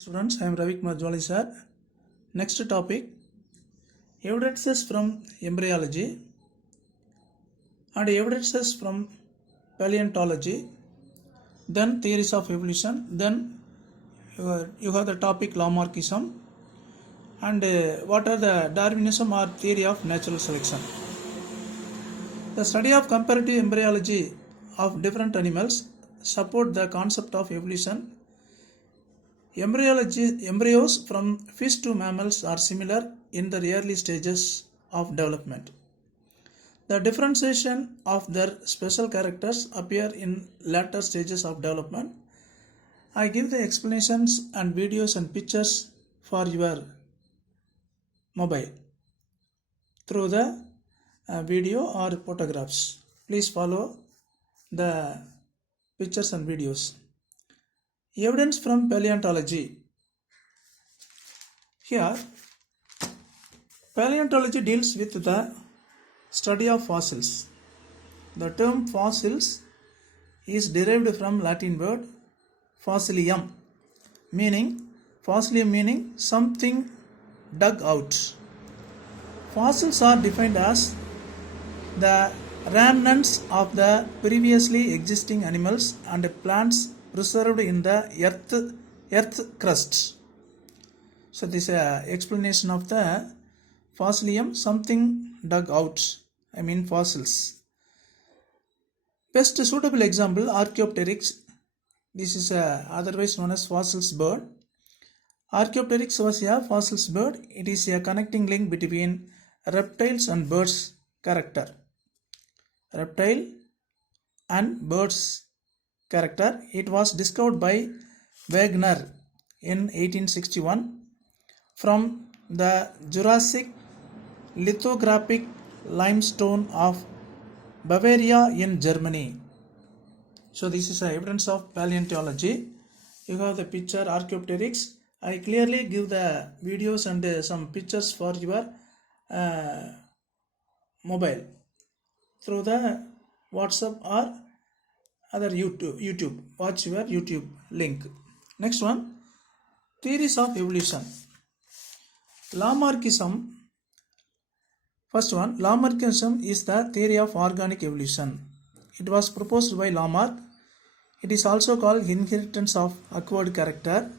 Students, I am Ravi Kumar Jwali sir. Next topic, evidences from embryology and evidences from paleontology, then theories of evolution, then you have the topic Lamarckism, and what are the Darwinism or theory of natural selection. The study of comparative embryology of different animals support the concept of evolution. Embryos from fish to mammals are similar in the early stages of development. The differentiation of their special characters appear in later stages of development. I give the explanations and videos and pictures for your mobile through the video or photographs. Please follow the pictures and videos. Evidence from paleontology. Here, paleontology deals with the study of fossils. The term fossils is derived from Latin word fossilium, meaning something dug out. Fossils are defined as the remnants of the previously existing animals and plants preserved in the earth crust. So this is an explanation of the fossilium, something dug out, fossils. Best suitable example, Archaeopteryx. This is otherwise known as fossils bird. Archaeopteryx was a fossils bird. It is a connecting link between reptiles and birds character. Reptile and birds character. It was discovered by Wegener in 1861 from the Jurassic lithographic limestone of Bavaria in Germany. So this is evidence of paleontology. You have the picture Archaeopteryx. I clearly give the videos and some pictures for your mobile through the WhatsApp or other YouTube. Watch your YouTube link. Next one, theories of evolution. Lamarckism. First one, Lamarckism is the theory of organic evolution. It was proposed by Lamarck. It is also called inheritance of acquired character.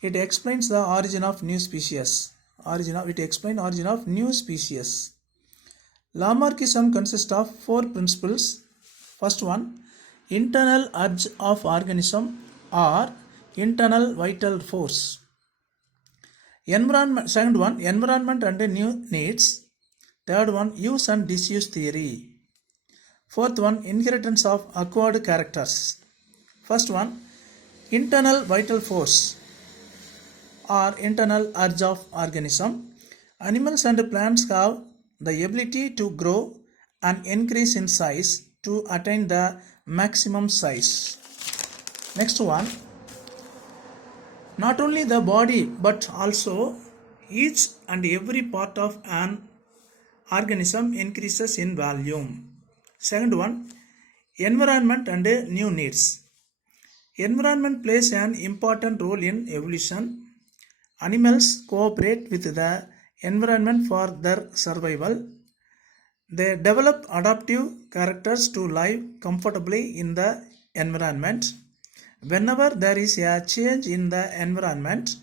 It explains the origin of new species. Origin of new species. Lamarckism consists of 4 principles. First one, internal urge of organism or internal vital force. Second one, environment and new needs. Third one, use and disuse theory. Fourth one, inheritance of acquired characters. First one, internal vital force or internal urge of organism. Animals and plants have the ability to grow and increase in size to attain the maximum size. Next one, not only the body but also each and every part of an organism increases in volume. Second one, environment and new needs. Environment plays an important role in evolution. Animals cooperate with the environment for their survival. They develop adaptive characters to live comfortably in the environment. Whenever there is a change in the environment,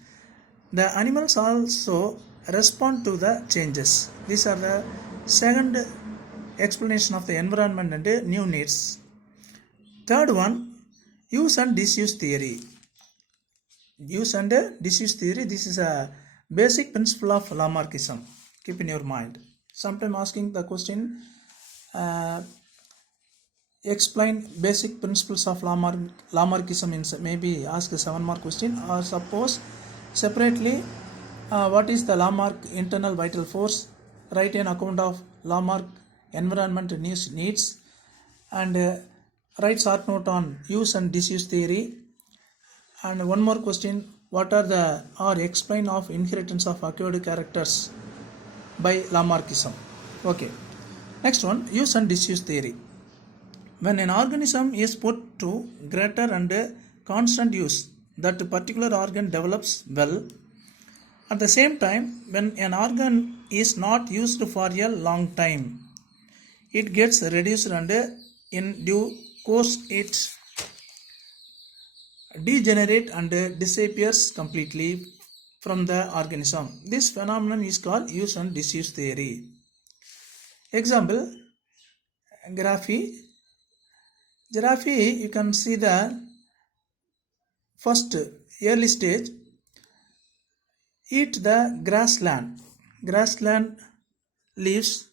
the animals also respond to the changes. These are the second explanation of the environment and new needs. Third one, use and disuse theory. Use and disuse theory, this is a basic principle of Lamarckism. Keep in your mind. Sometimes asking the question, explain basic principles of Lamarckism in maybe ask a 7 mark question, or suppose separately what is the Lamarck internal vital force, write an account of Lamarck environment needs, and write short note on use and disuse theory. And one more question, what are the or explain of inheritance of acquired characters by Lamarckism. Okay. Next one, use and disuse theory. When an organism is put to greater and constant use, that particular organ develops well. At the same time, when an organ is not used for a long time, it gets reduced and in due course it degenerates and disappears completely from the organism. This phenomenon is called use and disuse theory. Example, giraffe. Giraffe, you can see the first early stage eat the grassland leaves,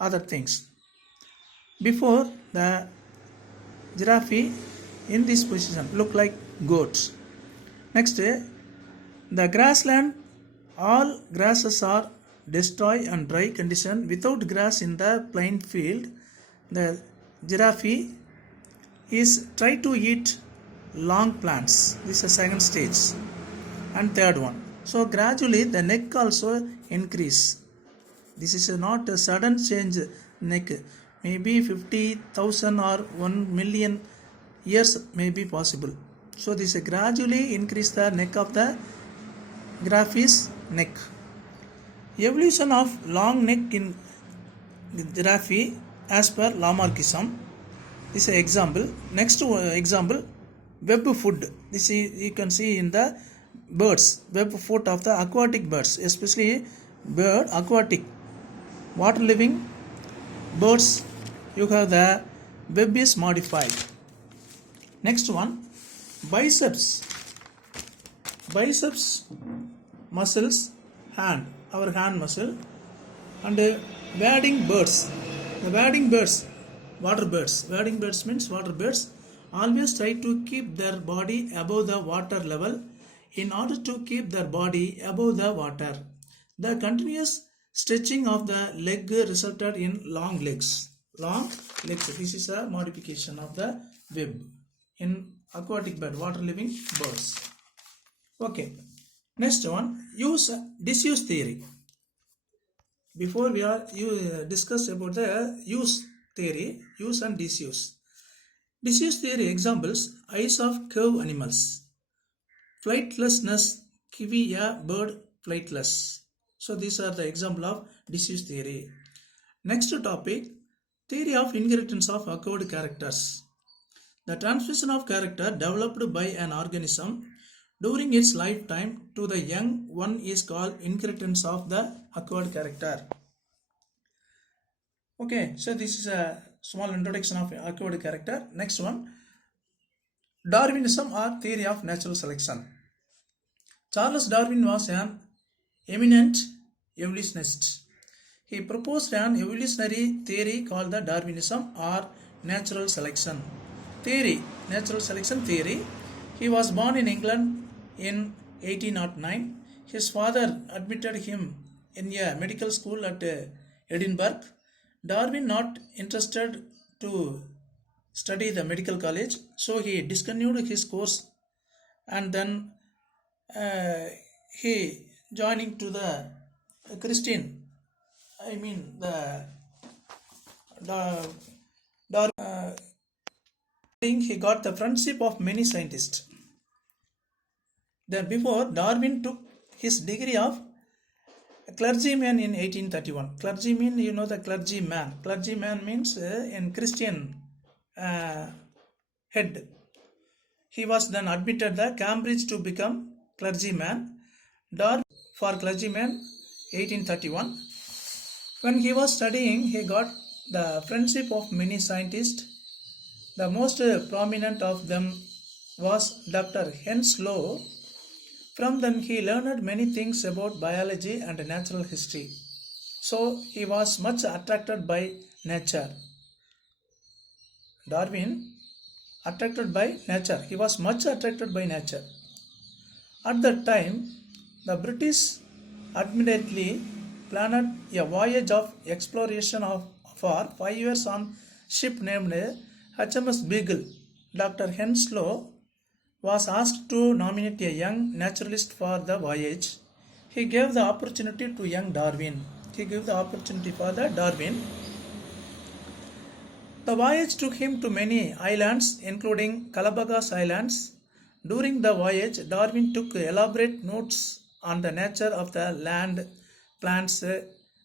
other things. Before the giraffe in this position look like goats. Next, the grassland, all grasses are destroyed and dry condition. Without grass in the plain field, the giraffe is try to eat long plants. This is the second stage. And third one. So gradually the neck also increase. This is not a sudden change neck. Maybe 50,000 or 1 million years may be possible. So this gradually increase the neck of the giraffe's neck. Evolution of long neck in giraffe as per Lamarckism. This is an example. Next example, web food. This is, you can see in the birds, web food of the aquatic birds, especially aquatic, water living birds. You have the web is modified. Next one, biceps muscles, our hand muscle, and wading birds. The wading birds, water birds. Wading birds means water birds always try to keep their body above the water level. In order to keep their body above the water, the continuous stretching of the leg resulted in long legs. This is a modification of the web in aquatic bird, water living birds. Okay. Next one, disuse theory. Before we are discuss about the use theory, use and disuse. Disuse theory examples: eyes of cave animals, flightlessness, kiwi, a bird flightless. So these are the example of disuse theory. Next topic, theory of inheritance of acquired characters. The transmission of character developed by an organism during its lifetime to the young one is called inheritance of the acquired character. Okay, so this is a small introduction of acquired character. Next one, Darwinism or theory of natural selection. Charles Darwin was an eminent evolutionist. He proposed an evolutionary theory called the Darwinism or natural selection theory. Natural selection theory. He was born in England in 1809. His father admitted him in a medical school at Edinburgh. Darwin not interested to study the medical college, so he discontinued his course and then he joining to the Christian. I mean the he got the friendship of many scientists. Then before Darwin took his degree of clergyman in 1831. Clergyman, you know the clergyman. Clergyman means in Christian head. He was then admitted the Cambridge to become clergyman. Darwin for clergyman 1831. When he was studying, he got the friendship of many scientists. The most prominent of them was Dr. Henslow. From them he learned many things about biology and natural history. So he was much attracted by nature. Darwin attracted by nature. He was much attracted by nature. At that time, the British admittedly planned a voyage of exploration for 5 years on ship named HMS Beagle. Dr. Henslow was asked to nominate a young naturalist for the voyage. He gave the opportunity to young Darwin. The voyage took him to many islands, including Galapagos Islands. During the voyage, Darwin took elaborate notes on the nature of the land, plants,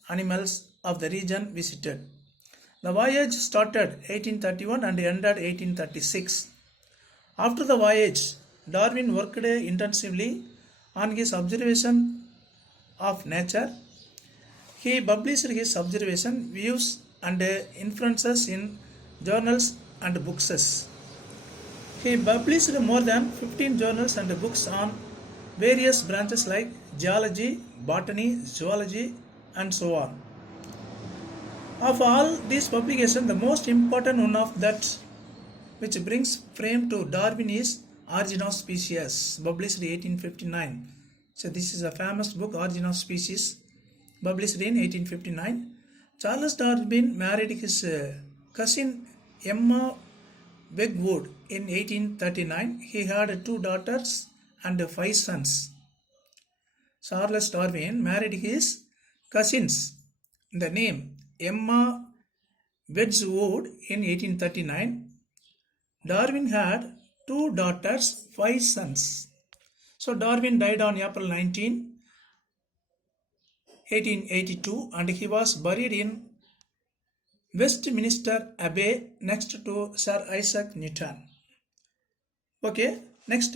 animals of the region visited. The voyage started 1831 and ended 1836. After the voyage, Darwin worked intensively on his observation of nature. He published his observation, views, and influences in journals and books. He published more than 15 journals and books on various branches like geology, botany, zoology, and so on. Of all these publications, the most important one of that which brings fame to Darwin is Origin of Species, published in 1859. So this is a famous book, Origin of Species, published in 1859. Charles Darwin married his cousin Emma Wedgwood in 1839. He had 2 daughters and 5 sons. Charles Darwin married his cousins. The name Emma Wedgwood in 1839. Darwin had 2 daughters, 5 sons. So Darwin died on April 19, 1882, and he was buried in Westminster Abbey next to Sir Isaac Newton. Okay, next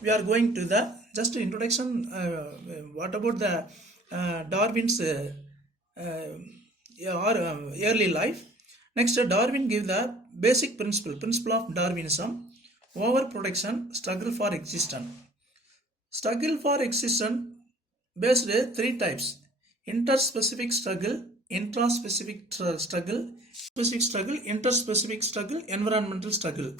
we are going to the just introduction. What about the Darwin's early life? Next, Darwin gave the basic principle of Darwinism: overproduction, struggle for existence. Struggle for existence based 3 types: interspecific struggle, intraspecific struggle, specific struggle, interspecific struggle, environmental struggle.